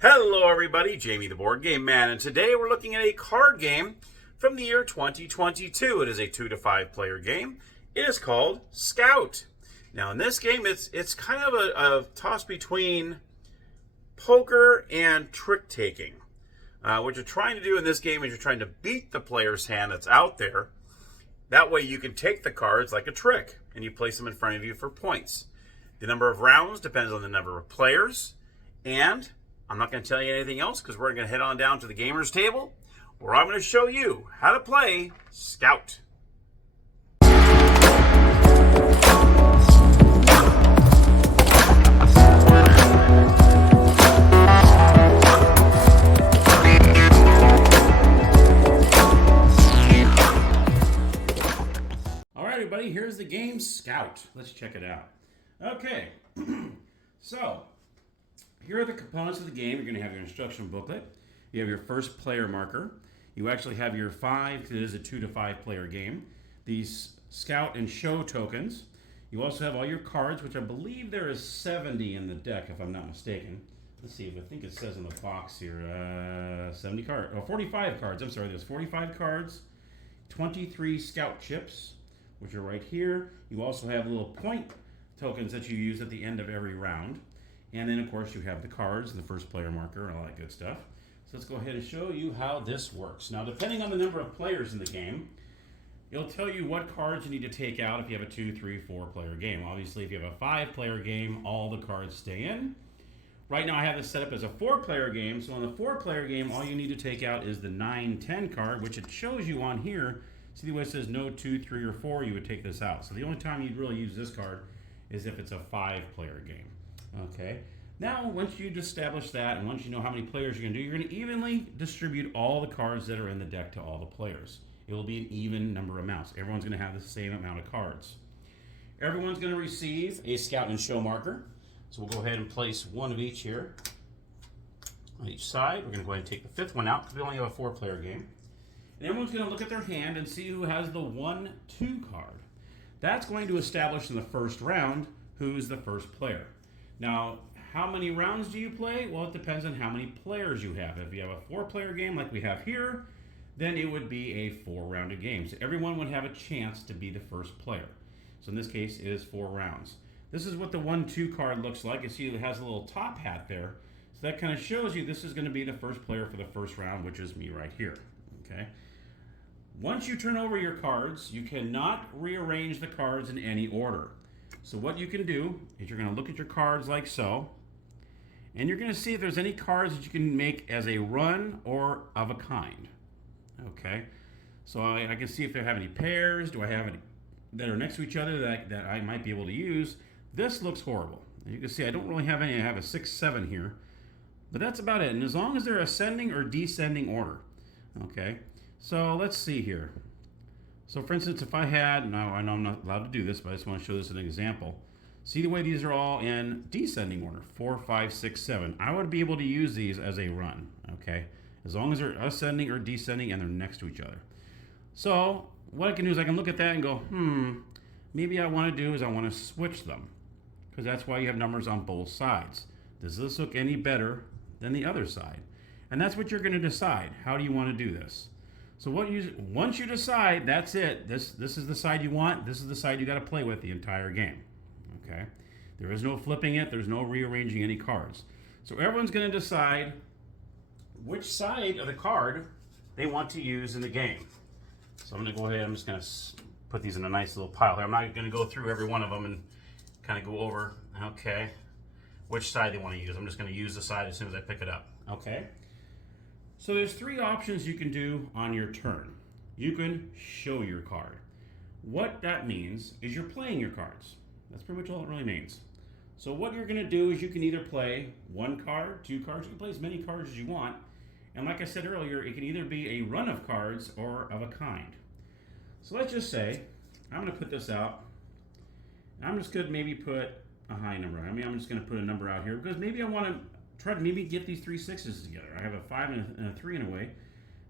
Hello everybody, Jamie the Board Game Man, and today we're looking at a card game from the year 2022. It is a 2 to 5 player game. It is called Scout. Now in this game, it's kind of a toss between poker and trick taking. What you're trying to do in this game is you're trying to beat the player's hand that's out there. That way you can take the cards like a trick, and you place them in front of you for points. The number of rounds depends on the number of players, and I'm not going to tell you anything else because we're going to head on down to the gamer's table where I'm going to show you how to play Scout. All right, everybody, here's the game Scout. Let's check it out. Okay, so here are the components of the game. You're going to have your instruction booklet. You have your first player marker. You actually have your 5, because it is a 2 to 5 player game. These Scout and Show tokens. You also have all your cards, which I believe there is 70 in the deck, if I'm not mistaken. Let's see, I think it says in the box here, 70 cards, oh, 45 cards. I'm sorry, there's 45 cards, 23 Scout chips, which are right here. You also have little point tokens that you use at the end of every round. And then, of course, you have the cards, the first player marker, and all that good stuff. So let's go ahead and show you how this works. Now, depending on the number of players in the game, it'll tell you what cards you need to take out if you have a 2, 3, 4 player game. Obviously, if you have a 5 player game, all the cards stay in. Right now, I have this set up as a 4 player game. So on the 4 player game, all you need to take out is the 9, 10 card, which it shows you on here. See the way it says no 2, 3, or 4, you would take this out. So the only time you'd really use this card is if it's a 5 player game. Okay, now once you establish that and once you know how many players you're going to do, you're going to evenly distribute all the cards that are in the deck to all the players. It will be an even number of amounts. Everyone's going to have the same amount of cards. Everyone's going to receive a Scout and Show marker. So we'll go ahead and place one of each here on each side. We're going to go ahead and take the 5th one out because we only have a 4 player game. And everyone's going to look at their hand and see who has the 1, 2 card. That's going to establish in the first round who's the first player. Now, how many rounds do you play? Well, it depends on how many players you have. If you have a 4 player game like we have here, then it would be a 4-rounded game. So everyone would have a chance to be the first player. So in this case, it is 4 rounds. This is what the 1, 2 card looks like. You see it has a little top hat there. So that kind of shows you this is going to be the first player for the first round, which is me right here. Okay. Once you turn over your cards, you cannot rearrange the cards in any order. So what you can do is you're going to look at your cards like so, and you're going to see if there's any cards that you can make as a run or of a kind. Okay, so I can see if they have any pairs. Do I have any that are next to each other that I might be able to use? This looks horrible. As you can see, I don't really have any. I have a 6, 7 here, but that's about it. And as long as they're ascending or descending order. Okay, so let's see here. So for instance, if I had, now I know I'm not allowed to do this, but I just want to show this as an example. See the way these are all in descending order, 4, 5, 6, 7. I would be able to use these as a run, okay? As long as they're ascending or descending and they're next to each other. So what I can do is I can look at that and go, maybe I want to do is I want to switch them, because that's why you have numbers on both sides. Does this look any better than the other side? And that's what you're going to decide. How do you want to do this? So once you decide, that's it. This is the side you want. This is the side you got to play with the entire game. Okay? There is no flipping it. There's no rearranging any cards. So everyone's going to decide which side of the card they want to use in the game. So I'm going to go ahead. I'm just going to put these in a nice little pile here. I'm not going to go through every one of them and kind of go over, okay, which side they want to use. I'm just going to use the side as soon as I pick it up. Okay? So there's 3 options you can do on your turn. You can show your card. What that means is you're playing your cards. That's pretty much all it really means. So what you're going to do is you can either play 1 card, 2 cards. You can play as many cards as you want. And like I said earlier, it can either be a run of cards or of a kind. So let's just say, I'm going to put this out. I'm just going to maybe put a high number. I mean, I'm just going to put a number out here because maybe I want to try to maybe get these 3 6s together. I have a 5 and a 3 in a way.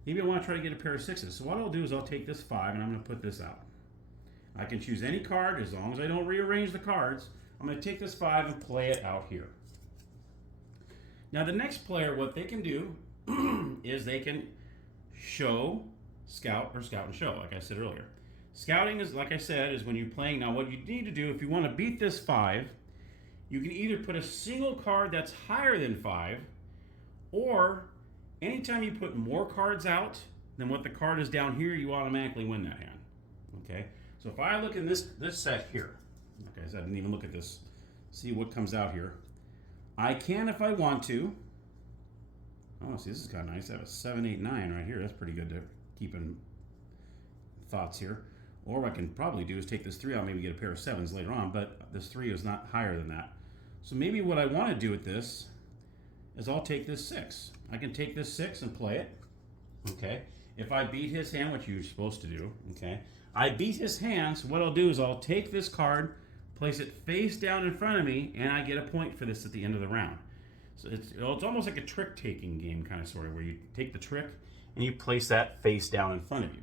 Maybe I want to try to get a pair of 6s. So what I'll do is I'll take this 5 and I'm going to put this out. I can choose any card as long as I don't rearrange the cards. I'm going to take this 5 and play it out here. Now the next player, what they can do is they can show, scout, or scout and show, like I said earlier. Scouting is, like I said, is when you're playing. Now what you need to do if you want to beat this 5, you can either put a single card that's higher than 5, or anytime you put more cards out than what the card is down here, you automatically win that hand. Okay? So if I look in this set here, okay, so I didn't even look at this, see what comes out here. I can, if I want to. Oh, see, this is kind of nice. I have a 7, 8, 9 right here. That's pretty good to keep in thoughts here. Or what I can probably do is take this 3 out, maybe get a pair of 7s later on, but this 3 is not higher than that. So maybe what I want to do with this is I'll take this 6. I can take this 6 and play it. Okay. If I beat his hand, which you're supposed to do, okay, I beat his hand, so what I'll do is I'll take this card, place it face down in front of me, and I get a point for this at the end of the round. So it's almost like a trick-taking game kind of sort of, where you take the trick and you place that face down in front of you.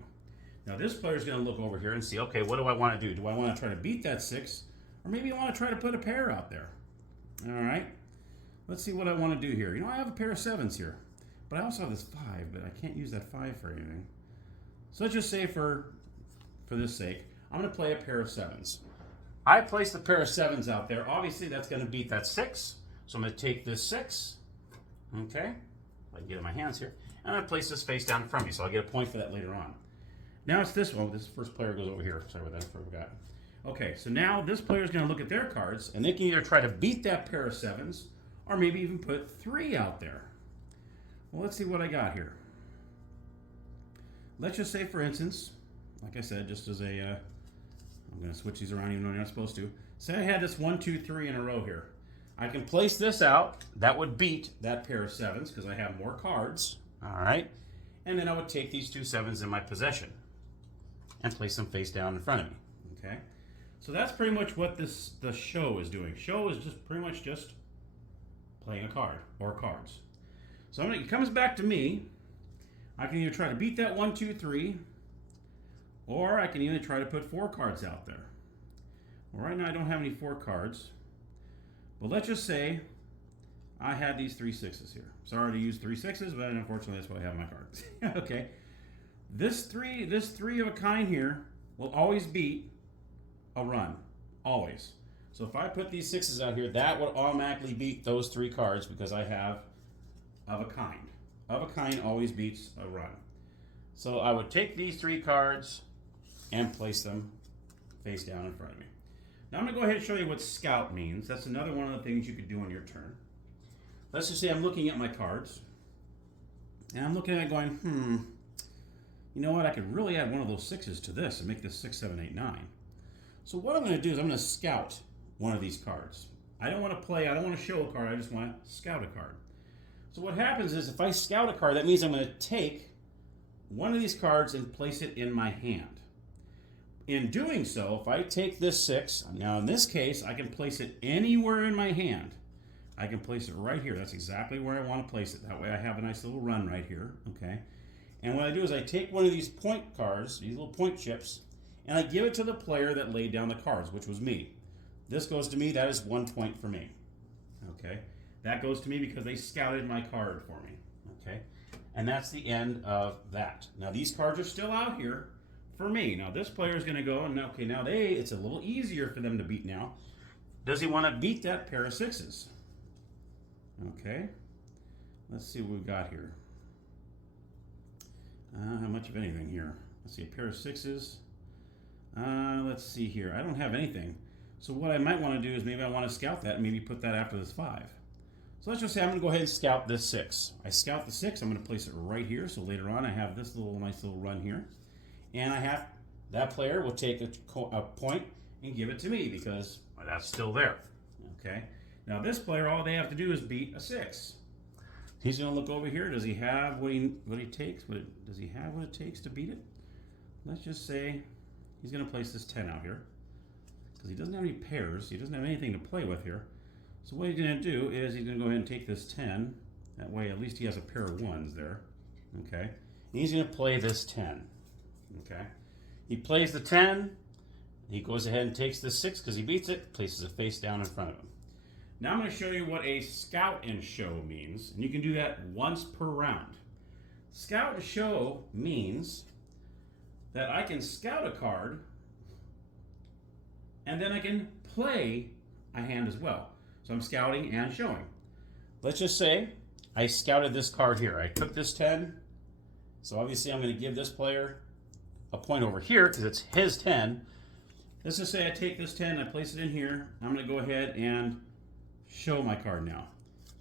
Now this player's going to look over here and see, okay, what do I want to do? Do I want to try to beat that 6, or maybe I want to try to put a pair out there? All right, let's see what I want to do here. You know, I have a pair of 7s here, but I also have this 5, but I can't use that 5 for anything. So let's just say for this sake, I'm going to play a pair of 7s. I placed a pair of 7s out there. Obviously, that's going to beat that 6. So I'm going to take this 6, okay, if I can get it in my hands here, and I'm going to place this face down in front of me, so I'll get a point for that later on. Now it's this one. This first player goes over here. Sorry about that, I forgot. Okay, so now this player is going to look at their cards, and they can either try to beat that pair of 7s, or maybe even put 3 out there. Well, let's see what I got here. Let's just say, for instance, like I said, just as a, I'm going to switch these around even though you're not supposed to. Say I had this 1, 2, 3 in a row here. I can place this out. That would beat that pair of 7s because I have more cards. All right. And then I would take these 2 7s in my possession and place them face down in front of me. Okay. So that's pretty much what the show is doing. Show is just pretty much just playing a card or cards. So it comes back to me. I can either try to beat that 1, 2, 3, or I can even try to put 4 cards out there. Well, right now I don't have any 4 cards. But let's just say I had these 3 6s here. Sorry to use 3 6s, but unfortunately that's what I have in my cards. Okay. This three of a kind here will always beat a run. Always. So if I put these 6s out here, that would automatically beat those 3 cards because I have of a kind. Of a kind always beats a run. So I would take these 3 cards and place them face down in front of me. Now I'm going to go ahead and show you what scout means. That's another one of the things you could do on your turn. Let's just say I'm looking at my cards, and I'm looking at it going, you know what, I could really add one of those 6s to this and make this 6, 7, 8, 9. So what I'm going to do is I'm going to scout one of these cards. I don't want to show a card, I just want to scout a card. So what happens is if I scout a card, that means I'm going to take one of these cards and place it in my hand. In doing so, if I take this 6, now in this case, I can place it anywhere in my hand. I can place it right here. That's exactly where I want to place it. That way I have a nice little run right here, okay? And what I do is I take one of these point cards, these little point chips, and I give it to the player that laid down the cards, which was me. This goes to me. That is 1 point for me, okay? That goes to me because they scouted my card for me, okay? And that's the end of that. Now these cards are still out here for me. Now this player is going to go, and okay, now it's a little easier for them to beat now. Does he want to beat that pair of 6s? Okay. Let's see what we've got here. How much of anything here? Let's see, a pair of 6s. Let's see here. I don't have anything. So what I might want to do is maybe I want to scout that and maybe put that after this 5. So let's just say I'm going to go ahead and scout this 6. I scout the 6. I'm going to place it right here. So later on I have this nice little run here. And that player will take a point and give it to me because that's still there. Okay. Now this player, all they have to do is beat a 6. He's going to look over here. Does he have what he takes? Does he have what it takes to beat it? Let's just say he's going to place this 10 out here because he doesn't have any pairs. He doesn't have anything to play with here. So what he's going to do is he's going to go ahead and take this 10. That way at least he has a pair of 1s there. Okay. And he's going to play this 10. Okay. He plays the 10. He goes ahead and takes the 6 because he beats it, places it face down in front of him. Now I'm going to show you what a scout and show means, and you can do that once per round. Scout and show means that I can scout a card and then I can play a hand as well. So I'm scouting and showing. Let's just say I scouted this card here. I took this 10, so obviously I'm going to give this player a point over here because it's his 10. Let's just say I take this 10, I place it in here. I'm going to go ahead and show my card now.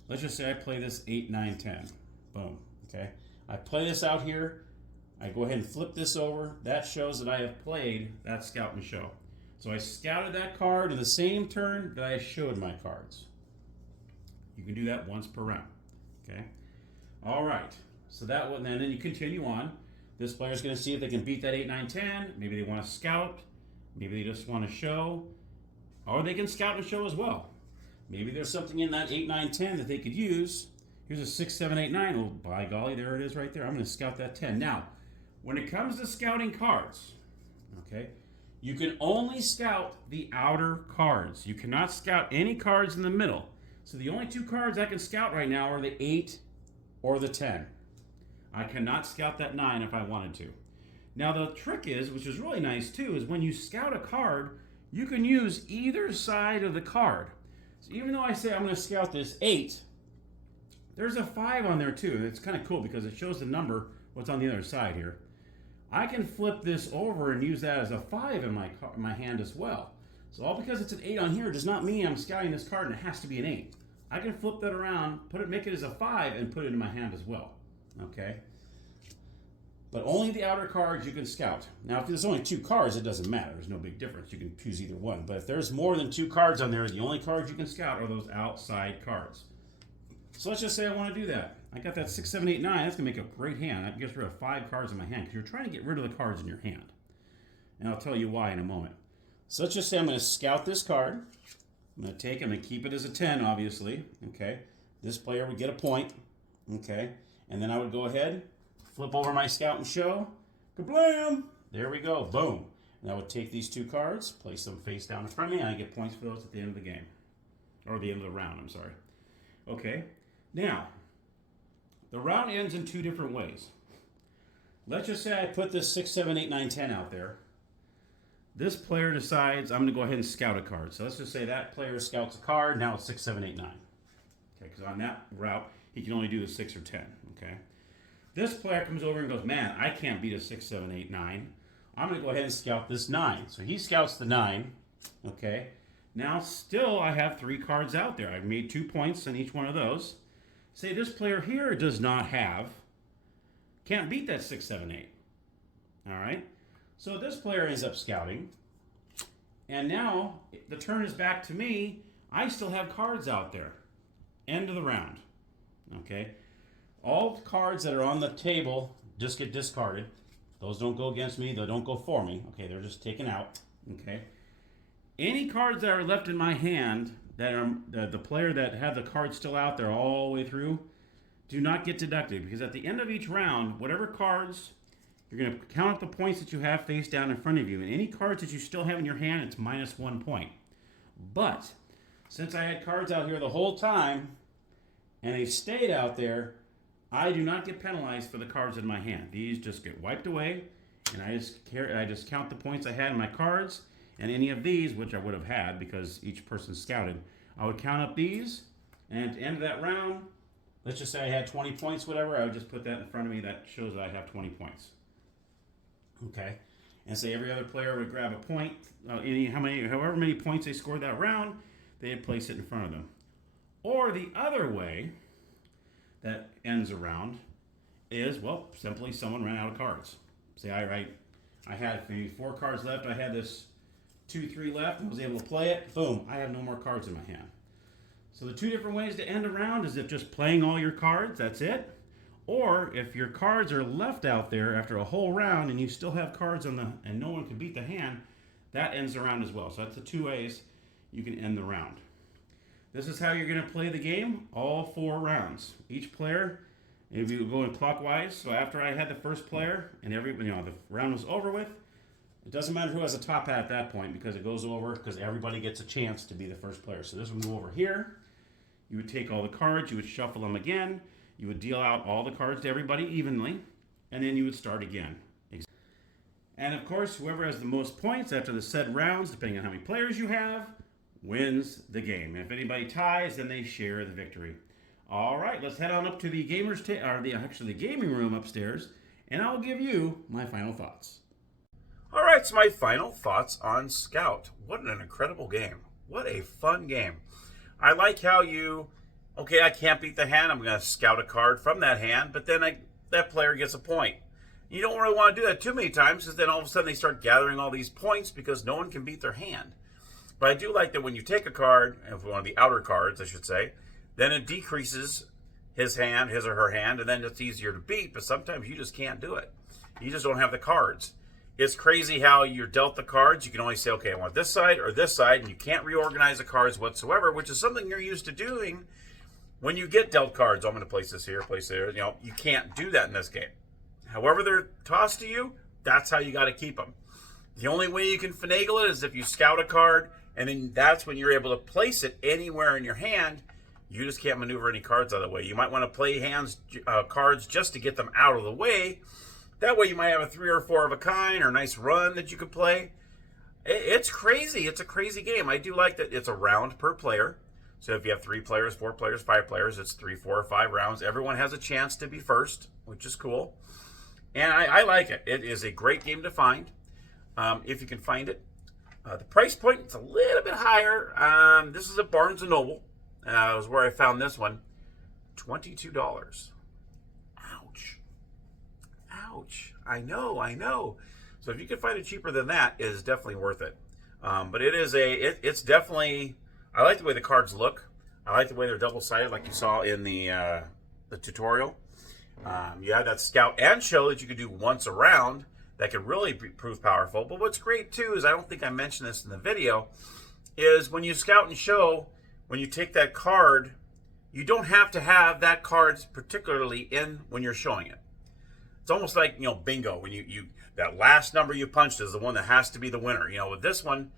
Let's just say I play this 8, 9, 10. Boom. Okay. I play this out here. I go ahead and flip this over. That shows that I have played that scout and show. So I scouted that card in the same turn that I showed my cards. You can do that once per round. Okay. All right. So that one, and then you continue on. This player's going to see if they can beat that 8, 9, 10. Maybe they want to scout. Maybe they just want to show. Or they can scout and show as well. Maybe there's something in that 8, 9, 10 that they could use. Here's a 6, 7, 8, 9. Oh, by golly, there it is right there. I'm going to scout that 10. Now, when it comes to scouting cards, okay, you can only scout the outer cards. You cannot scout any cards in the middle. So the only two cards I can scout right now are the 8 or the 10. I cannot scout that 9 if I wanted to. Now the trick is, which is really nice too, is when you scout a card, you can use either side of the card. So even though I say I'm going to scout this 8, there's a 5 on there too. It's kind of cool because it shows the number, what's on the other side here. I can flip this over and use that as a 5 in my hand as well. So all because it's an 8 on here does not mean I'm scouting this card and it has to be an 8. I can flip that around, make it as a 5, and put it in my hand as well. Okay? But only the outer cards you can scout. Now, if there's only 2 cards, it doesn't matter. There's no big difference. You can choose either one. But if there's more than 2 cards on there, the only cards you can scout are those outside cards. So let's just say I want to do that. I got that 6, 7, 8, 9. That's going to make a great hand. That gets rid of 5 cards in my hand because you're trying to get rid of the cards in your hand. And I'll tell you why in a moment. So let's just say I'm going to scout this card. I'm going to take it and keep it as a 10, obviously. Okay. This player would get a point. Okay. And then I would go ahead, flip over my scout and show. Kablam! There we go. Boom. And I would take these 2 cards, place them face down in front of me, and I get points for those at the end of the game. Or the end of the round, I'm sorry. Okay. Now, the round ends in 2 different ways. Let's just say I put this 6, 7, 8, 9, 10 out there. This player decides I'm going to go ahead and scout a card. So let's just say that player scouts a card. Now it's 6, 7, 8, 9. Okay, because on that route, he can only do the 6 or 10. Okay. This player comes over and goes, man, I can't beat a 6, 7, 8, 9. I'm going to go ahead and scout this 9. So he scouts the 9. Okay. Now still I have 3 cards out there. I've made 2 points on each one of those. Say this player here does not can't beat that 6, 7, 8. All right. So this player ends up scouting. And now the turn is back to me. I still have cards out there. End of the round. Okay. All cards that are on the table just get discarded. Those don't go against me. They don't go for me. Okay. They're just taken out. Okay. Any cards that are left in my hand that are the player that had the card still out there all the way through do not get deducted, because at the end of each round, whatever cards, you're going to count up the points that you have face down in front of you, and any cards that you still have in your hand, it's minus 1 point. But since I had cards out here the whole time and they stayed out there, I do not get penalized for the cards in my hand. These just get wiped away, and I just count the points I had in my cards. And any of these, which I would have had because each person scouted, I would count up these, and at the end of that round, let's just say I had 20 points, whatever, I would just put that in front of me. That shows that I have 20 points. Okay? And say every other player would grab a point, however many points they scored that round, they'd place it in front of them. Or the other way that ends a round is, well, simply someone ran out of cards. Say I had maybe 4 cards left, I had this 2, 3 left, and was able to play it. Boom, I have no more cards in my hand. So the 2 different ways to end a round is if just playing all your cards, that's it. Or if your cards are left out there after a whole round and you still have cards and no one can beat the hand, that ends the round as well. So that's the 2 ways you can end the round. This is how you're going to play the game, all 4 rounds. Each player, if you go in clockwise, so after I had the first player and the round was over with, it doesn't matter who has a top hat at that point because it goes over because everybody gets a chance to be the first player. So this will move over here. You would take all the cards, you would shuffle them again, you would deal out all the cards to everybody evenly, and then you would start again. And of course, whoever has the most points after the said rounds, depending on how many players you have, wins the game. If anybody ties, then they share the victory. All right, let's head on up to the the gaming room upstairs, and I'll give you my final thoughts. All right, so my final thoughts on Scout. What an incredible game. What a fun game. I like how I can't beat the hand. I'm going to scout a card from that hand, but then that player gets a point. You don't really want to do that too many times because then all of a sudden they start gathering all these points because no one can beat their hand. But I do like that when you take a card, and one of the outer cards, I should say, then it decreases his or her hand, and then it's easier to beat, but sometimes you just can't do it. You just don't have the cards. It's crazy how you're dealt the cards. You can only say, okay, I want this side or this side, and you can't reorganize the cards whatsoever, which is something you're used to doing when you get dealt cards. I'm going to place this here, place there. You can't do that in this game. However they're tossed to you, that's how you got to keep them. The only way you can finagle it is if you scout a card, and then that's when you're able to place it anywhere in your hand. You just can't maneuver any cards out of the way. You might want to play cards just to get them out of the way. That way you might have a 3 or 4 of a kind or a nice run that you could play. It's crazy. It's a crazy game. I do like that it's a round per player. So if you have 3 players, 4 players, 5 players, it's 3, 4, or 5 rounds. Everyone has a chance to be first, which is cool. And I like it. It is a great game to find, if you can find it. The price point is a little bit higher. This is at Barnes & Noble. Was where I found this one. $22. Ouch. Ouch. I know. So if you can find it cheaper than that, it is definitely worth it. But it's definitely, I like the way the cards look. I like the way they're double-sided like you saw in the tutorial. You have that scout and show that you could do once a round that can really prove powerful. But what's great too is, I don't think I mentioned this in the video, is when you scout and show, when you take that card, you don't have to have that card particularly in when you're showing it. It's almost like, bingo, when you that last number you punched is the one that has to be the winner. With this one,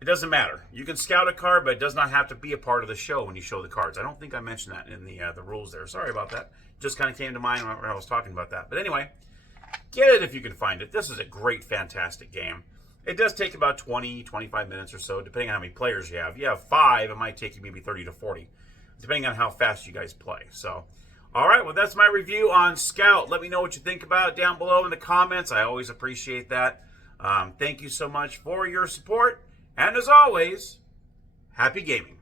it doesn't matter. You can scout a card, but it does not have to be a part of the show when you show the cards. I don't think I mentioned that in the rules there. Sorry about that. Just kind of came to mind when I was talking about that. But anyway, get it if you can find it. This is a great, fantastic game. It does take about 20, 25 minutes or so, depending on how many players you have. If you have 5, it might take you maybe 30 to 40, depending on how fast you guys play. So, all right, well, that's my review on Scout. Let me know what you think about it down below in the comments. I always appreciate that. Thank you so much for your support. And as always, happy gaming.